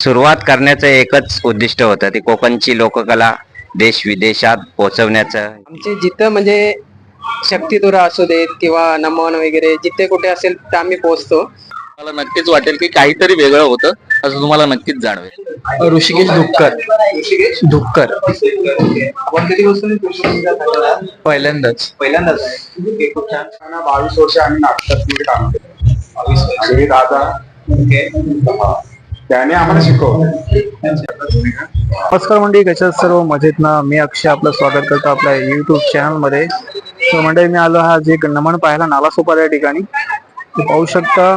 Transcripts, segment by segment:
सुरुवात करण्याचं एकच उद्दिष्ट होतं ती कोकणची लोककला देश विदेशात पोहोचवण्याचं. आमचे जिथं म्हणजे शक्तितुरा असू देत किंवा नमन वगैरे जिथे कुठे असेल तिथं आम्ही पोहोचतो. मला नक्कीच वाटेल की काहीतरी वेगळं होतं असं तुम्हाला नक्कीच जाणवेल. ऋषिकेश धुक्कर धुक्कर आपण कधी बसून पहिल्यांदाच. पहिल्यांदाच. खूप छान बावीस वर्ष आम्ही नाटकात मध्ये काम केलं. बावीस वर्ष. आणि दादा. त्याने आम्हाला शिकवलं. नमस्कार मंडळी कशा सर्व? मजेत ना? मी अक्षय आपलं स्वागत करतो आपल्या युट्यूब चॅनलमध्ये. तर मंडळी मी आलो हा जे नमन पाहायला नाला सोपार या ठिकाणी. पाहू शकता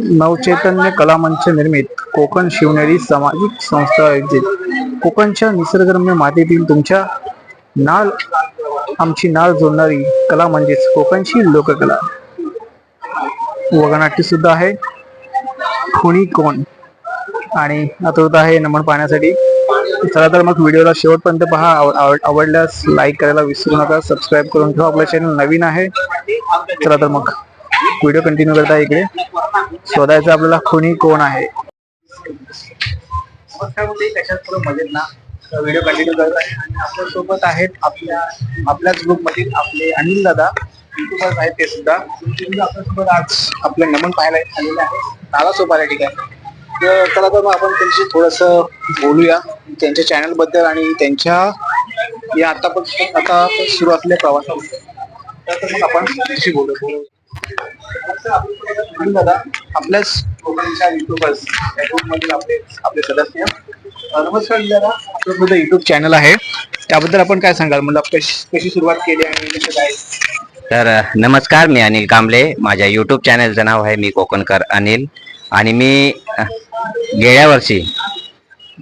नवचैतन्य कला मंच निर्मित कोकण शिवनेरी सामाजिक संस्था आयोजित. कोकणच्या निसर्गरम्य मातीतील तुमच्या नाळ आमची नाळ जोडणारी कला म्हणजेच कोकणची लोककला. वगनाट्य सुद्धा आहे. खुणी कोण? आणि आतुरता आहे नमन पाहण्यासाठी. चला तर मग व्हिडिओला शेवटपर्यंत पहा. आव- आवडल्यास लाईक करायला विसरू नका. सबस्क्राईब करून ठेवा. आपलं चॅनल नवीन आहे. चला तर मग व्हिडिओ कंटिन्यू करता इकडे. शोधायचं आपल्याला खुणी कोण आहे? मजेत ना व्हिडिओ कंटिन्यू करत आहे. आणि आपल्यासोबत आहेत आपल्या आपल्याच ग्रुप मधील आपले अनिल दादा. युट्यूबर्स आहेत ते सुद्धा आपल्यासोबत आज आपलं नमन पाहायला आलेलं आहे. नाला सोपार या ठिकाणी तर चला तर मग आपण त्यांची थोडस बोलूया. त्यांच्या चॅनलबद्दल आणि त्यांच्या या आतापासून आता सुरू असलेल्या प्रवासाबद्दल तर मग आपण त्यांची बोलू दादा आपल्याच कोकणच्या युट्यूबर्स मधील आपले आपले सदस्य. नमस्कार दादा आपलं तुझं युट्यूब चॅनल आहे. त्याबद्दल आपण काय सांगाल? म्हणजे कशी कशी सुरुवात केली आणि कसं काय? तर नमस्कार मी अनिल कांबळे. माझ्या युट्यूब चॅनलचं नाव आहे मी कोकणकर अनिल. आणि मी गेल्या वर्षी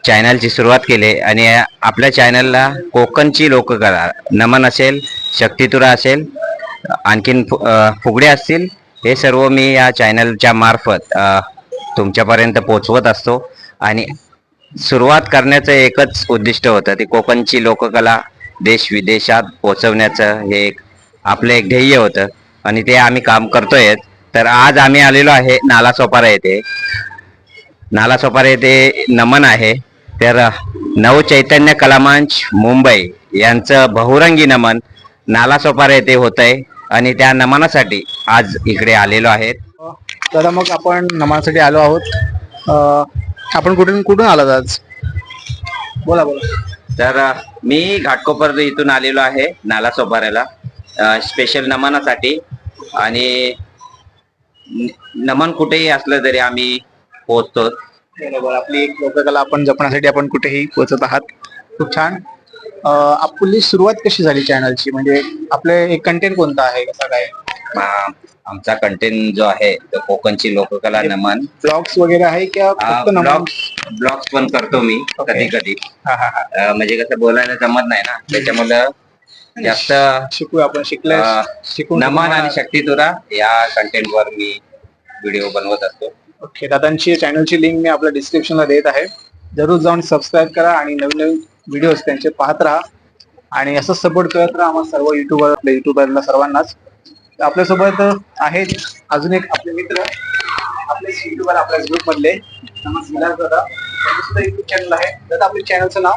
चॅनलची सुरुवात केली आणि आपल्या चॅनलला कोकणची लोककला नमन असेल शक्तितुरा असेल आणखीन फु- फुगडे असतील हे सर्व मी या चॅनलच्या मार्फत तुमच्यापर्यंत पोचवत असतो. आणि सुरुवात करण्याचं एकच उद्दिष्ट होतं ती कोकणची लोककला देश विदेशात पोचवण्याचं हे एक आपलं एक ध्येय होतं. आणि ते आम्ही काम करतोय तर आज आम्ही आलेलो आहे नाला सोपारा येथे. नाला सोपारा येथे नमन आहे. तर नवचैतन्य कलामंच मुंबई यांचं बहुरंगी नमन नाला सोपारा येथे होत आहे आणि त्या नमनासाठी आज इकडे आलेलो आहेत. दादा मग आपण नमनासाठी आलो आहोत. अं, आपण कुठून कुठून आलात आज? बोला बोला. तर मी घाटकोपर इथून आलेलो आहे नाला सोपाऱ्याला स्पेशल नमनासाठी. आणि नमन कुठेही असलं तरी आम्ही पोहोचतो. बरोबर. आपली एक लोककला आपण जपण्यासाठी आपण कुठेही पोहोचत आहात. खूप छान. अं, आपली सुरुवात कशी झाली चॅनलची म्हणजे आपले एक कंटेंट कोणता आहे? कसा काय? आमचा कंटेंट जो आहे तो कोकणची लोककला नमन. ब्लॉग्स वगैरे आहे किंवा फक्त नमन? ब्लॉग्स ब्लॉग्स पण करतो मी कधी कधी हा हा हा. म्हणजे कसं बोलायला जमत नाही ना त्याच्यामुळं जास्त शिकूया आपण शिकले अं, शिकून नमन आणि शक्तितुरा या कंटेंट वर मी व्हिडिओ बनवत असतो. ओके दादांची चॅनलची लिंक मी आपल्या डिस्क्रिप्शनला देत आहे. जरूर जाऊन सबस्क्राईब करा आणि नवीन नवीन व्हिडिओज त्यांचे पाहत राहा. आणि असं सपोर्ट करत राहा आम्हाला सर्व युट्यूबर आपल्या युट्यूबरला सर्वांनाच. तर आपल्यासोबत आहेत अजून एक आपले मित्र. आपले युट्यूबर आपल्या ग्रुप मधले. नमस्कार दादा. सुद्धा युट्यूब चॅनल आहे. दादा आपल्या चॅनलचं नाव?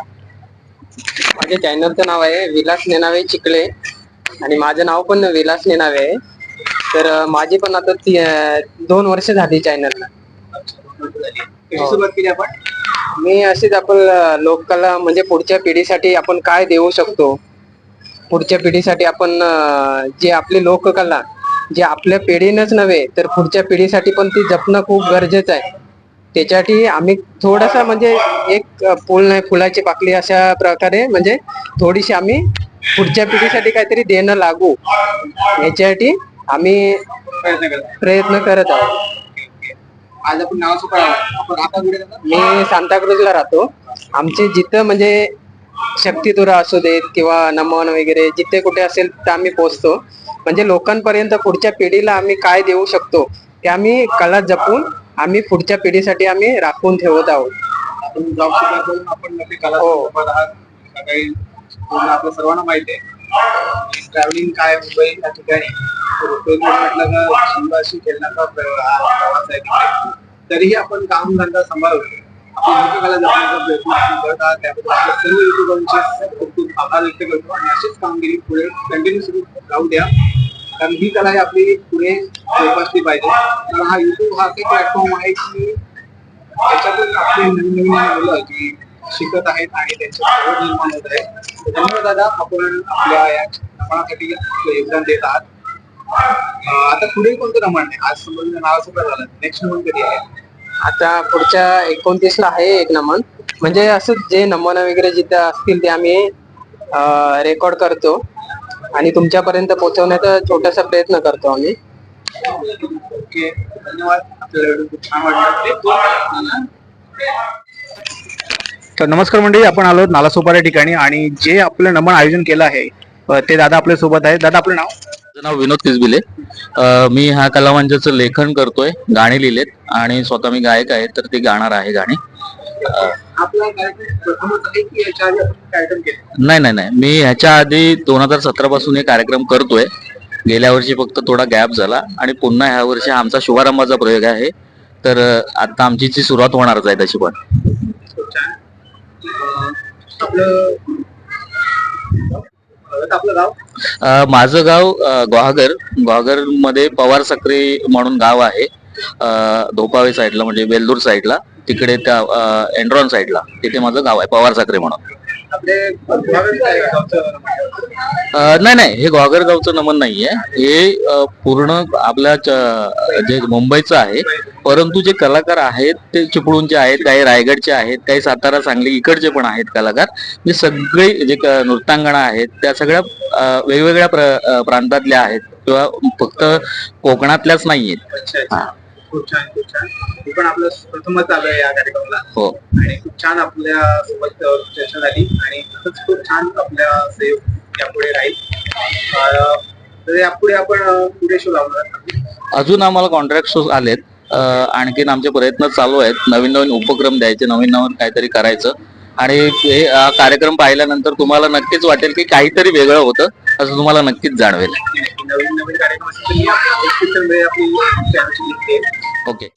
माझ्या चॅनलचं नाव आहे विलास नेनावे चिखले. आणि माझं नाव पण विलास नेनावे आहे. तर माझी पण आता ती दोन वर्ष झाली चॅनलला. कशी सुरुवात केली आपण? मी अशीच आपण लोककला म्हणजे पुढच्या पिढीसाठी आपण काय देऊ शकतो? पुढच्या पिढीसाठी आपण जे आपली लोककला जे आपल्या पिढीनंच नव्हे तर पुढच्या पिढीसाठी पण ती जपणं खूप गरजेचं आहे. त्याच्यासाठी आम्ही थोडासा म्हणजे एक फुल नाही फुलाची पाकळी अशा प्रकारे म्हणजे थोडीशी आम्ही पुढच्या पिढीसाठी काहीतरी देणं लागू. याच्यासाठी आम्ही प्रयत्न करतो आहोत. आज आपण? मी सांताक्रूजला राहतो. आमचे जिथं म्हणजे शक्तितुरा असू देत किंवा नमन वगैरे जिथे कुठे असेल तिथं आम्ही पोहोचतो. म्हणजे लोकांपर्यंत पुढच्या पिढीला आम्ही काय देऊ शकतो ते आम्ही कला जपून आम्ही पुढच्या पिढीसाठी आम्ही राखून ठेवत आहोत. आपण जॉब सुद्धा करून आपण नक्की कला हो. आहात काही पूर्ण आपल्या सर्वांना माहिती आहे. ट्रॅव्हलिंग काय मुंबई या ठिकाणी? म्हटलं का खेळण्याचा प्र- हा प्रवास आहे तिकडे. तरीही आपण काम धंदा सांभाळतो आपली लोककला जपण्याचा प्रयत्न आपण करत आहात. त्याबद्दल आपल्या सर्व युट्यूबरचे खूप खूप आभार व्यक्त करतो. आणि अशीच कामगिरी पुढे कंटिन्यू सुरू राहू द्या. कारण ही कला ही आपली पुढे जोपासली पाहिजे. कारण हा युट्यूब हा काही प्लॅटफॉर्म आहे की त्याच्यातून आपले नवीन नवीन मुलं जी शिकत आहेत आणि त्यांच्या आवड निर्माण होत आहे. त्यामुळे दादा आपण आपल्या या नमनासाठी योगदान देत आहात. आता पुढे कोणतं रमण आहे? आज समज नावासुद्धा झालं नेक्स्ट नमन कधी आहे? आता पुढच्या एकोणतीस ला आहे एक नमन. म्हणजे असं जे नमन वगैरे जिथे असतील ते आम्ही रेकॉर्ड करतो. आणि तुमच्यापर्यंत पोहोचवण्याचा छोटासा प्रयत्न करतो आम्ही. ओके धन्यवाद. तर नमस्कार मंडळी आपण आलो नालासोपारा ठिकाणी आणि जे आपलं नमन आयोजन केलं आहे ते दादा आपल्यासोबत आहेत. दादा आपलं नाव? माझं नाव विनोद किसबिले अं, मी ह्या कलामंचाचं लेखन करतोय गाणी लिहिलेत आणि स्वतः मी गायक आहे तर ते गाणार आहे गाणी. नाही नाही नाही. मी ह्याच्या आधी दोन हजार सतरा पासून हे कार्यक्रम करतोय. गेल्या वर्षी फक्त थोडा गॅप झाला आणि पुन्हा ह्या वर्षी आमचा शुभारंभाचा प्रयोग आहे. तर आता आमची ती सुरुवात होणारच आहे तशी पण. माझं गाव अं, ग्वाहागर ग्वाहागरमध्ये पवार सक्रे म्हणून गाव आहे. धोपावे साईडला म्हणजे वेलदूर साईडला. तिकडे त्या एनरॉन साईडला तिथे माझं गाव आहे पवार साखरे म्हणून. नाही नाही हे ग्वागर गावचं नमन नाहीये. हे पूर्ण आपल्या जे मुंबईचं आहे परंतु जे कलाकार आहेत ते चिपळूणचे आहेत काही रायगडचे आहेत काही सातारा सांगली इकडचे पण आहेत कलाकार. जे सगळे जे नृत्यांगणा आहेत त्या सगळ्या वेगवेगळ्या प्रांतातल्या आहेत. किंवा फक्त कोकणातल्याच नाहीयेत. अच्छा अच्छा. खूप छान खूप छान. मी पण आपलं प्रथमच आलोय या कार्यक्रमाला. हो. आणि खूप छान आपल्यासोबत चर्चा झाली आणि खरंच खूप छान आपल्या सहयोग यापुढे राहील. तर यापुढे आपण पुढे शो लावणार. अजून आम्हाला कॉन्ट्रॅक्ट शोज आलेत. आणखीन आमचे प्रयत्न चालू आहेत. नवीन नवीन उपक्रम द्यायचे नवीन नवीन काहीतरी करायचं. आणि हे हा कार्यक्रम पाहिल्यानंतर तुम्हाला नक्कीच वाटेल की काहीतरी वेगळं होतं असं तुम्हाला नक्कीच जाणवेल. नवीन नवीन कार्यक्रम ओके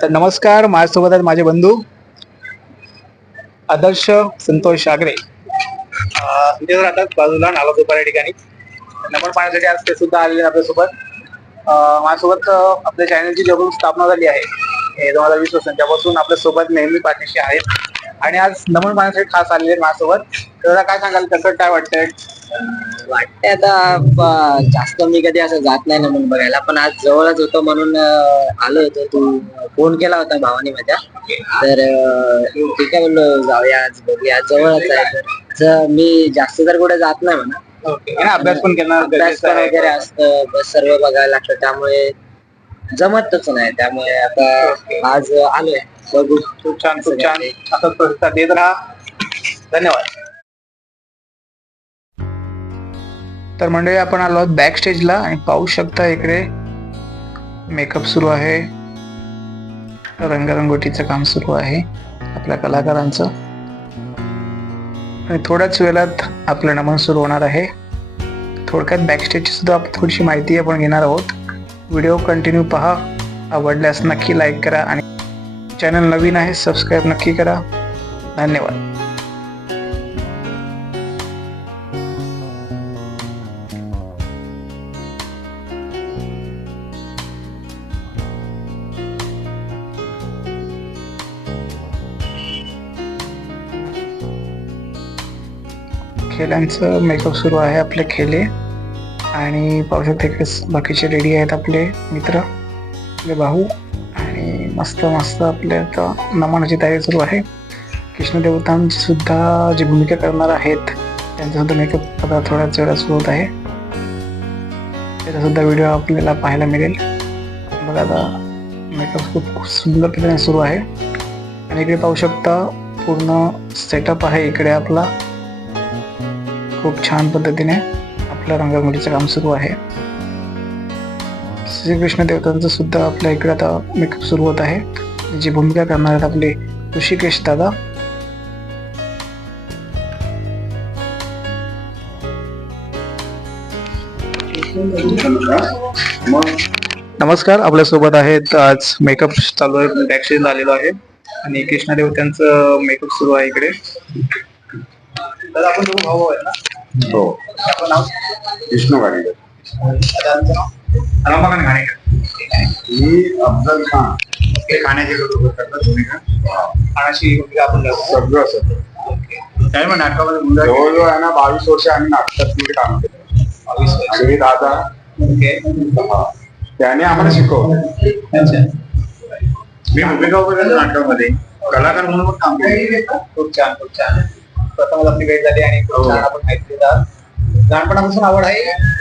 तर नमस्कार माझ्यासोबत आहेत माझे बंधू. आदर्श संतोष सागरे जर आता बाजूला नालासोपारा या ठिकाणी. नमन पाहण्यासाठी आज ते सुद्धा आलेले आपल्यासोबत. माझ्यासोबत आपल्या चॅनलची जेवढून स्थापना झाली आहे. हे दोन हजार वीस वर्षांच्यापासून त्यापासून आपल्यासोबत नेहमी पाठीशी आहेत. आणि आज नमन पाहण्यासाठी खास आलेले माझ्यासोबत. तर काय सांगाल? कसं काय वाटतंय? वाटतंय आता ब- जास्त मी कधी असं जात नाही ना म्हणून बघायला. पण आज जवळच होतो म्हणून अं, आलो होतो. तू फोन केला होता भावानी माझ्या. तर अं, ठीक आहे म्हणलो जाऊया आज बघूया. आज जवळच आहे. तर मी जास्त तर कुठे जात नाही म्हणा. अभ्यास पण करणार अभ्यास गरजेचं पण आहे. वगैरे असतं. बस सर्व बघायला लागतं. त्यामुळे जमतच नाही. त्यामुळे आता आज आलोय. बघू. खूप छान खूप छान. असंच प्रतिसाद देत राहा. धन्यवाद. तर मंडळी आपण आलो आहोत बॅक स्टेजला आणि पाहू शकता इकडे मेकअप सुरू आहे. रंगरंगोटीचं काम सुरू आहे आपल्या कलाकारांचं. आणि थोड्याच वेळात आपलं नमन सुरू होणार आहे. थोडक्यात बॅक स्टेजची सुद्धा थोडीशी माहिती आपण घेणार आहोत. व्हिडिओ कंटिन्यू पहा. आवडल्यास नक्की लाईक करा आणि चॅनल नवीन आहे सबस्क्राईब नक्की करा. धन्यवाद. खेळ्यांचं मेकअप सुरू आहे आपले खेळे आणि पाहू शकते बाकीचे रेडी आहेत आपले मित्र आपले भाऊ. आणि मस्त मस्त आपले आता नमनाची तयारी सुरू आहे. कृष्णदेवतांची सुद्धा जी भूमिका करणार आहेत त्यांचा सुद्धा मेकअप आता थोड्याच वेळा सुरू होत आहे. त्याचा सुद्धा व्हिडिओ आपल्याला पाहायला मिळेल. बघा आता मेकअप खूप सुंदर पद्धतीने सुरू आहे. आणि इकडे पाहू शकता पूर्ण सेटअप आहे इकडे आपला. खूप छान पद्धतीने आपल्या रंगरंगोलीचं काम सुरू आहे. श्रीकृष्ण देवतांचं सुद्धा आपल्या इकडे आता मेकअप सुरू होत आहे. जी भूमिका करणार आहेत आपले ऋषिकेश दादा. नमस्कार आपल्यासोबत आहेत आज मेकअप चालू आहे आलेलो आहे. आणि कृष्णा त्यांचं मेकअप सुरू आहे इकडे. तर आपण दोघं भाऊ आहे ना? हो. आपलं नाव? विष्णू गाडीकर. दादांचं नाव? रमाकांत घाणेकर. मी अफजल खान. ते खाण्याची बरोबर करतात भूमिका खाण्याची भूमिका आपण करतो. सगळं सगळं काय मग नाटकामध्ये मुलं जवळजवळ आहे ना बावीस वर्ष आम्ही नाटकात काम केलं. बावीस वर्ष. आणि दादा? ओके. हा. त्याने आम्हाला शिकवलं. अच्छा. मी भूमिका वगैरे नाटकामध्ये. कलाकार म्हणून पण काम केलं. खूप छान खूप छान. प्रथमच आपली भेट झाली आणि खूप छान आपण माहिती देतात लहानपणापासून आवड आहे?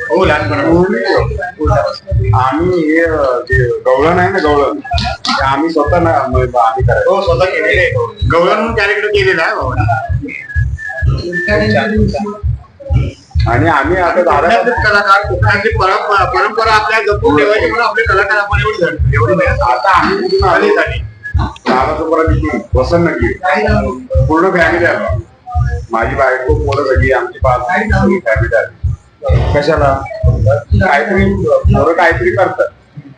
हो लहानपणापासून. आम्ही हे अं, जे गवळण आहे ना गवळण ते आम्ही स्वतः ना आम्ही करायचो. हो स्वतः केलेले. गौरव म्हणून कॅरेक्टर केलेलं आहे भावना. आणि आम्ही आता दादा कोकणातले कलाकार कोकणातली परंपरा परंपरा आपल्या जपून ठेवायची म्हणून आपले कलाकार आपण एवढे झाले एवढी मेहनत आता आम्ही कुठून आलो? झाली दादाचं परत इथे वसंत नगरी पूर्ण फॅमिली आलो. माझी बायको पोरं सगळी आमची फॅमिली आली कशाला? काहीतरी पोरं काहीतरी करतात.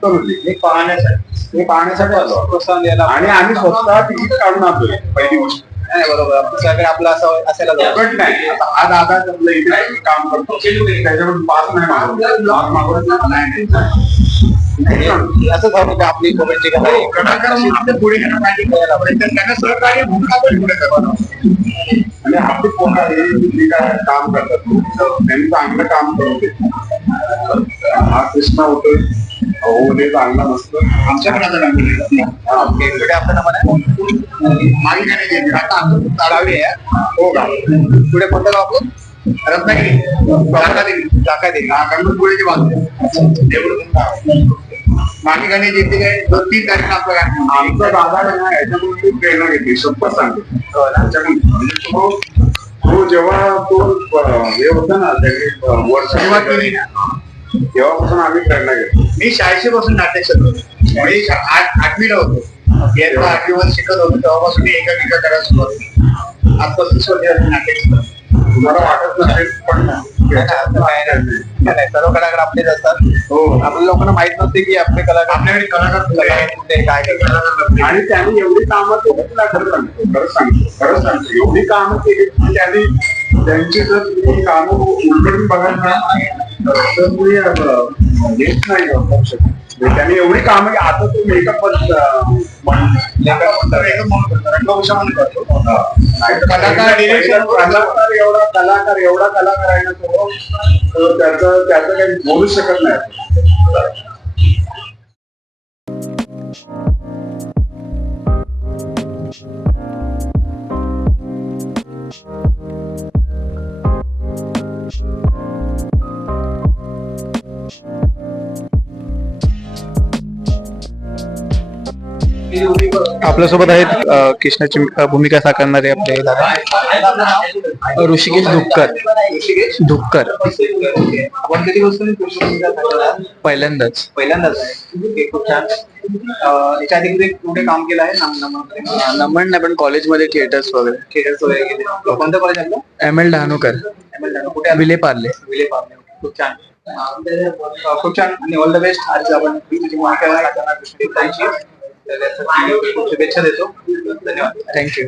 करू दे मी पाहण्यासाठी हे पाहण्यासाठी आलो. प्रोत्साहन द्यायला आणि आम्ही स्वतः तिकीट काढून आणतोय पहिली गोष्ट. नाही बरोबर. आपलं सगळं आपलं असं असायला नाही आता हा दादा आपलं इथे काम करतो. त्याच्याकडून पास नाही मागवत पास मागवत नाही हवं होतं आपली कोकणची कला आहे. कलाकार म्हणून आपल्या पुढे घेणं पाहिजे. करायला पाहिजे. तर त्यांना सहकार्य म्हणून आपण पुढे करावं आणि आपली पोरं हे जे काय काम करतात त्यांनी चांगलं काम करून देतात हा कृष्णा चांगला मस्त आमच्याकडे आता. हा. आता आमचं आहे हो का? पुढे कोणतं गाव आपलं? रत्नागिरी. काकादेवी काकादेवी हा गणपतपुळेची बाजू. गाण्याची येते काय दोन तीन तारीख आपलं आमचा दादा खूप प्रेरणा घेतली शपथ सांगते. हो म्हणजे तो जेव्हा तो हे होता ना ना. तेव्हापासून आम्ही प्रेरणा घेतली. मी शाळेशी पासून नाट्य शिकलो मी आठ आठवीला होतो. आठवी मध्ये शिकत होतो तेव्हापासून मी एकांकिका करायला सुरुवात आज पस्तीस वर्ष नाट्य शिकतो वाटत पण सर्व कलाकार आपलेच असतात. हो. आपल्या लोकांना माहीत नसते की आपले कलाकार आपल्याकडे कलाकार कुठे आहेत, कुठे काय काय आणि त्यांनी एवढी कामं केली तुला खरं सांगतो खरं सांगतो खरं सांगतो. एवढी कामं केली की त्यांनी त्यांची जर तुम्ही कामं उलगडून बघाल ना तर तुम्ही अं, हेच नाही करू शकत म्हणजे त्यांनी एवढी कामं की आता तो मेकअप कलाकार एवढा कलाकार एवढा कलाकार आहे ना तो. त्याचं त्याचं काही बोलू शकत नाही. आपल्यासोबत आहेत अं, कृष्णाची अं, भूमिका साकारणारे आपले दादा ऋषिकेश धुक्कर धुक्कर आपण वस्तू पहिल्यांदाच पहिल्यांदाच आहे ओके, खूप छान अं, याच्या आधी कुठे कुठे काम केलं आहे नाम नमन नाही पण कॉलेजमध्ये थिएटर्स वगैरे थिएटर्स वगैरे केले कोणत्या कॉलेज आपलं एम एल डहाणूकर कुठे आलं? विले पार्ले विले पार्ले. खूप छान अं, खूप छान आणि ऑल द बेस्ट आज आपण तुझी तर त्यासाठी खूप शुभेच्छा देतो. धन्यवाद. थँक्यू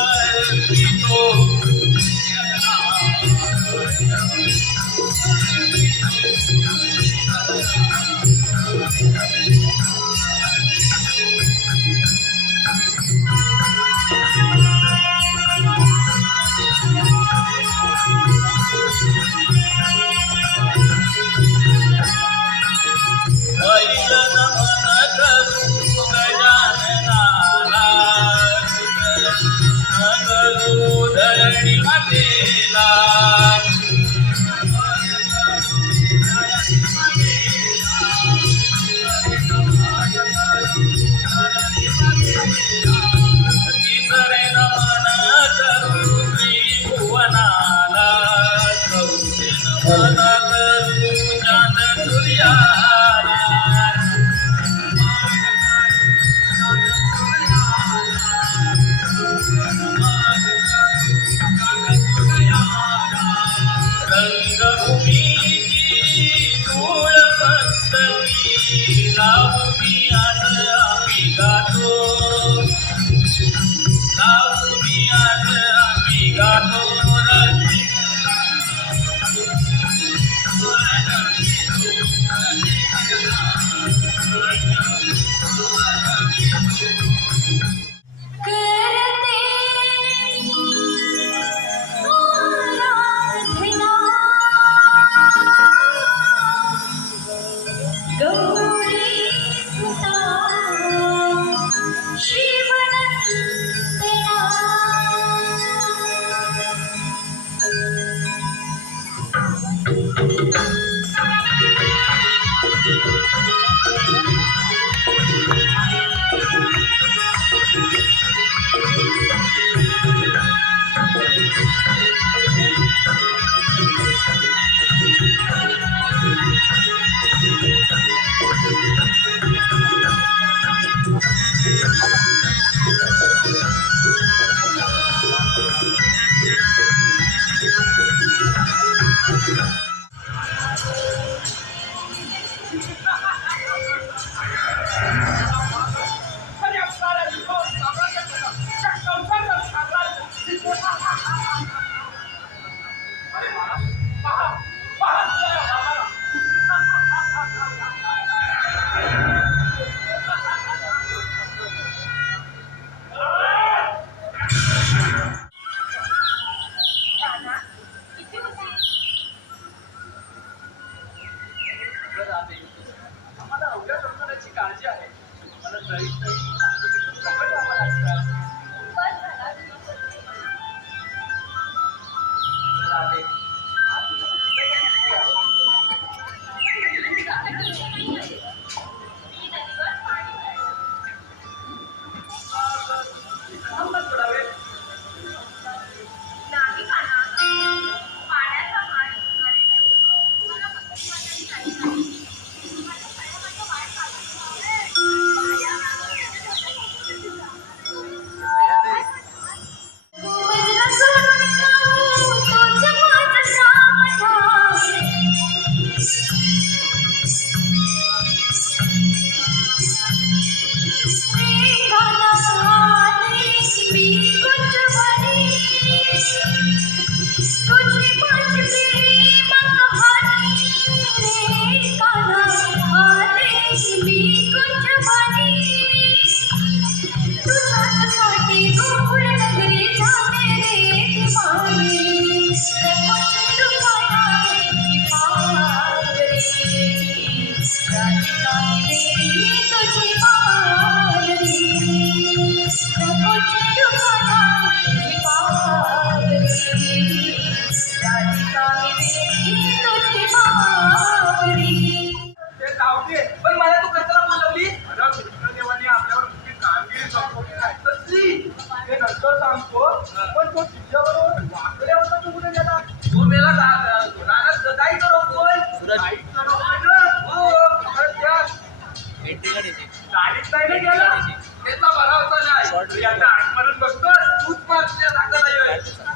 啦。मी आता आतमधून बघतो तूच मारल्या लागला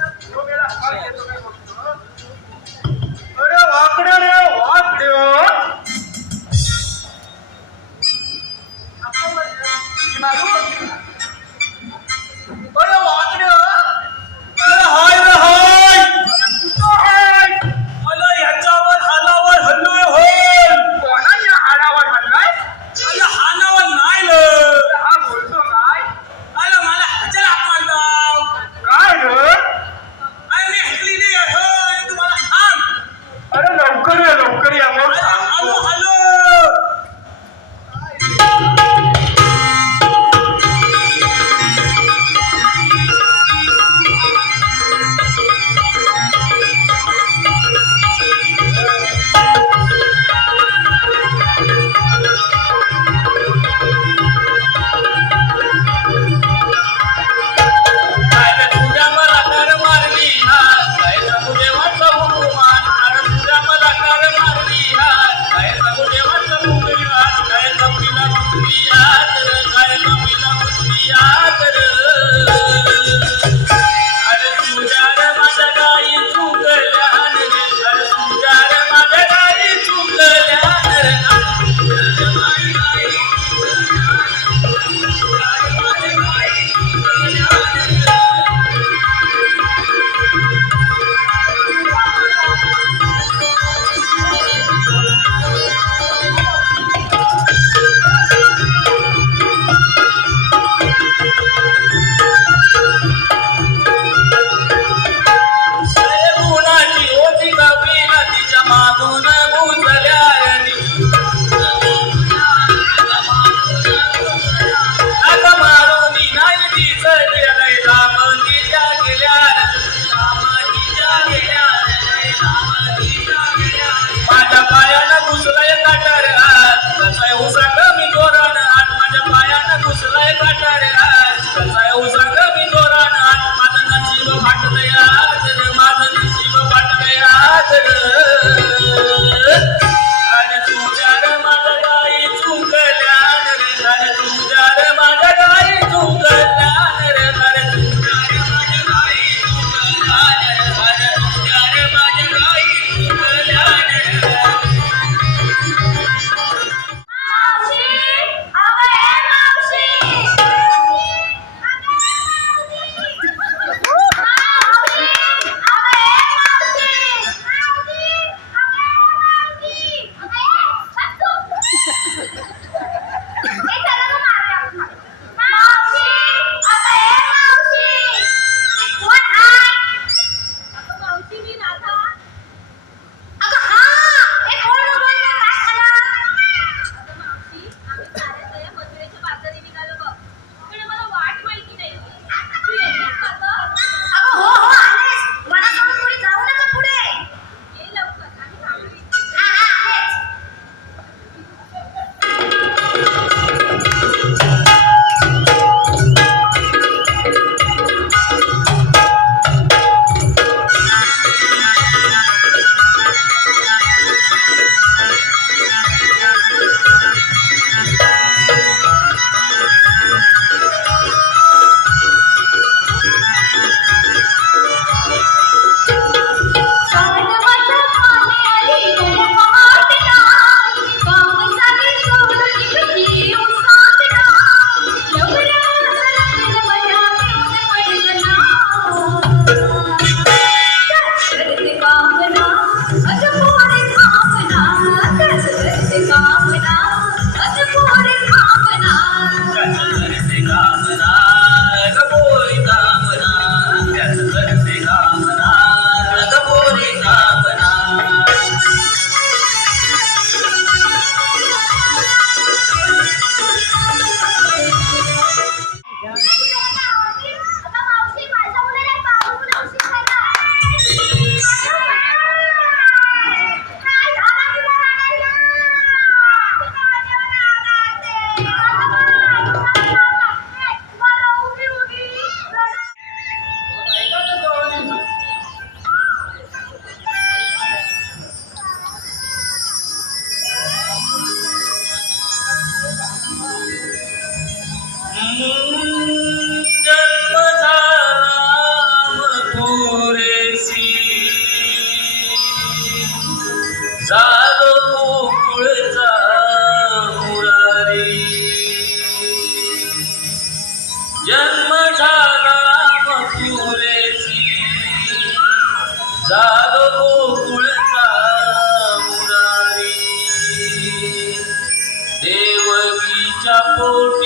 Oh.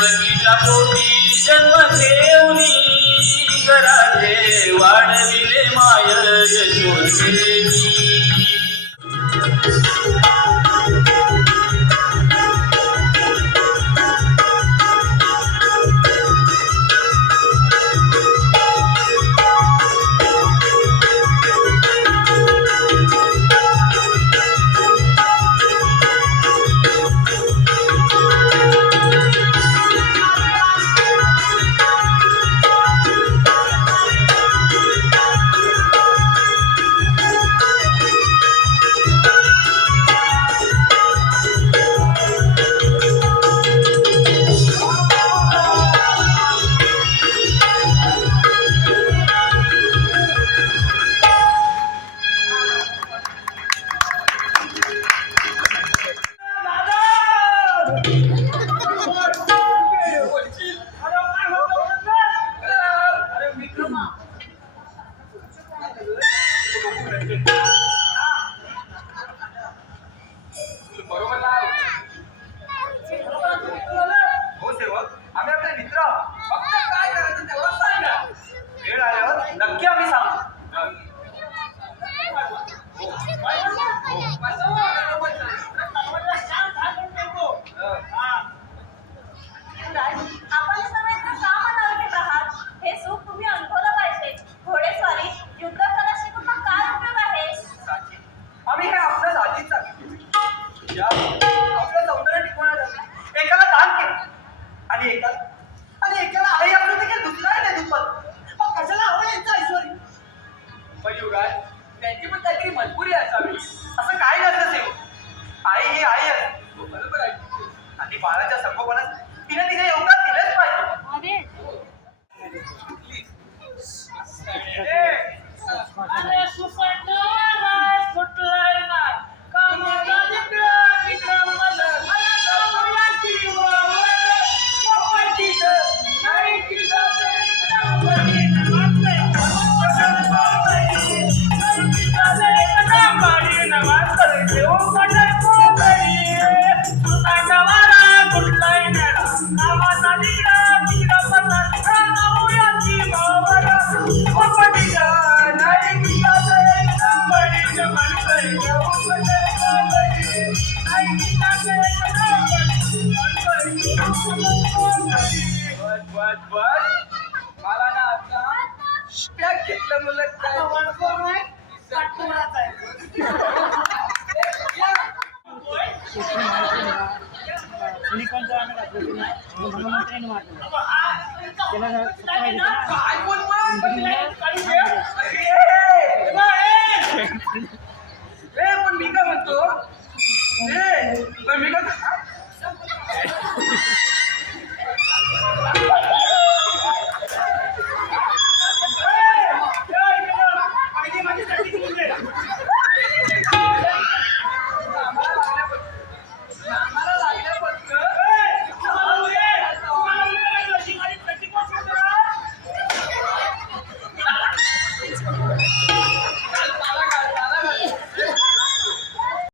देवकीच्या पोटी जन्म घेऊनी घराचे वाढविले माय यशोदेवी पण त्यांची पण काहीतरी मजबुरी असावी. असं काय झालं सेव आई ही आई आहे हो, बरोबर आहे. आणि बाळाच्या संगोपना बस बस बस. मला ना आता पॅक घेतलं मुलं काय बोल पण मी काय म्हणतो? ए, पण मी काय Oh, my God.